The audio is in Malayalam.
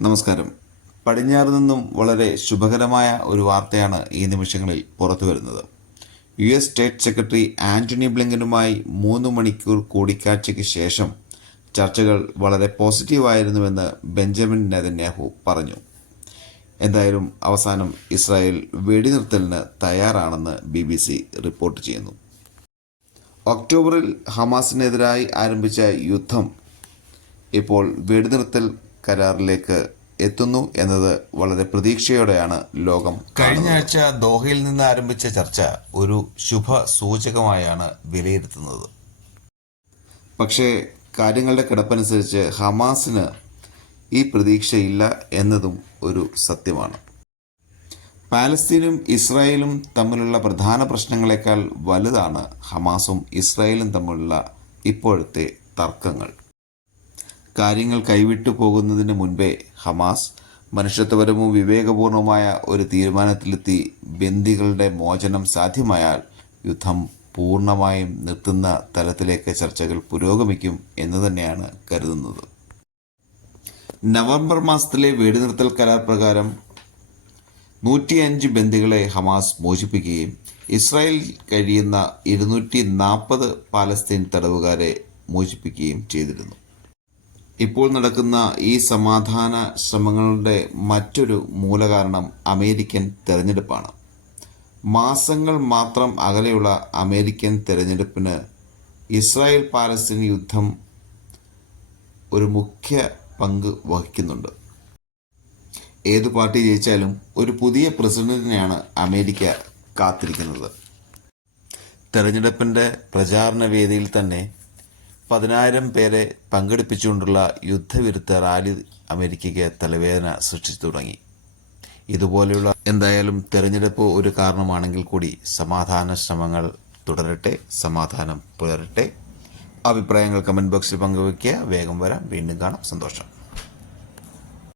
നമസ്കാരം. പടിഞ്ഞാറ് നിന്നും വളരെ ശുഭകരമായ ഒരു വാർത്തയാണ് ഈ നിമിഷങ്ങളിൽ പുറത്തു വരുന്നത്. U S state secretary Antony ബ്ലിങ്കനുമായി മൂന്ന് മണിക്കൂർ കൂടിക്കാഴ്ചയ്ക്ക് ശേഷം ചർച്ചകൾ വളരെ പോസിറ്റീവായിരുന്നുവെന്ന് ബെഞ്ചമിൻ നെതന്യാഹു പറഞ്ഞു. എന്തായാലും അവസാനം ഇസ്രായേൽ വെടിനിർത്തലിന് തയ്യാറാണെന്ന് ബി ബി സി റിപ്പോർട്ട് ചെയ്യുന്നു. ഒക്ടോബറിൽ ഹമാസിനെതിരായി ആരംഭിച്ച യുദ്ധം ഇപ്പോൾ വെടിനിർത്തൽ കരാറിലേക്ക് എത്തുന്നു എന്നത് വളരെ പ്രതീക്ഷയോടെയാണ് ലോകം കഴിഞ്ഞ ആഴ്ച ദോഹയിൽ നിന്ന് ആരംഭിച്ച ചർച്ച ഒരു ശുഭ സൂചകമായാണ് വിലയിരുത്തുന്നത്. പക്ഷേ കാര്യങ്ങളുടെ കിടപ്പനുസരിച്ച് ഹമാസിന് ഈ പ്രതീക്ഷയില്ല എന്നതും ഒരു സത്യമാണ്. പാലസ്തീനും ഇസ്രായേലും തമ്മിലുള്ള പ്രധാന പ്രശ്നങ്ങളെക്കാൾ വലുതാണ് ഹമാസും ഇസ്രായേലും തമ്മിലുള്ള ഇപ്പോഴത്തെ തർക്കങ്ങൾ. കാര്യങ്ങൾ കൈവിട്ടു പോകുന്നതിന് മുൻപേ ഹമാസ് മനുഷ്യത്വപരവും വിവേകപൂർണവുമായ ഒരു തീരുമാനത്തിലെത്തി ബന്ദികളുടെ മോചനം സാധ്യമായാൽ യുദ്ധം പൂർണമായും നിർത്തുന്ന തലത്തിലേക്ക് ചർച്ചകൾ പുരോഗമിക്കും എന്ന് തന്നെയാണ് കരുതുന്നത്. നവംബർ മാസത്തിലെ വെടിനിർത്തൽ കരാർ പ്രകാരം നൂറ്റിയഞ്ച് ബന്ദികളെ ഹമാസ് മോചിപ്പിക്കുകയും ഇസ്രായേൽ കഴിയുന്ന ഇരുന്നൂറ്റി നാൽപ്പത് പാലസ്തീൻ തടവുകാരെ മോചിപ്പിക്കുകയും ചെയ്തിരുന്നു. ഇപ്പോൾ നടക്കുന്ന ഈ സമാധാന ശ്രമങ്ങളുടെ മറ്റൊരു മൂലകാരണം അമേരിക്കൻ തെരഞ്ഞെടുപ്പാണ്. മാസങ്ങൾ മാത്രം അകലെയുള്ള അമേരിക്കൻ തെരഞ്ഞെടുപ്പിന് ഇസ്രായേൽ പാലസ്തീൻ യുദ്ധം ഒരു മുഖ്യ പങ്ക് വഹിക്കുന്നുണ്ട്. ഏത് പാർട്ടി ജയിച്ചാലും ഒരു പുതിയ പ്രസിഡന്റിനെയാണ് അമേരിക്ക കാത്തിരിക്കുന്നത്. തെരഞ്ഞെടുപ്പിന്റെ പ്രചാരണ വേദിയിൽ തന്നെ പതിനായിരം പേരെ പങ്കെടുപ്പിച്ചുകൊണ്ടുള്ള യുദ്ധവിരുദ്ധ റാലി അമേരിക്കയ്ക്ക് തലവേദന സൃഷ്ടിച്ചു തുടങ്ങി. ഇതുപോലെയുള്ള എന്തായാലും തെരഞ്ഞെടുപ്പ് ഒരു കാരണമാണെങ്കിൽ കൂടി സമാധാന ശ്രമങ്ങൾ തുടരട്ടെ സമാധാനം പുലരട്ടെ. അഭിപ്രായങ്ങൾ കമന്റ് ബോക്സിൽ പങ്കുവയ്ക്കുക. വേഗം വരാം. വീണ്ടും കാണാം. സന്തോഷം.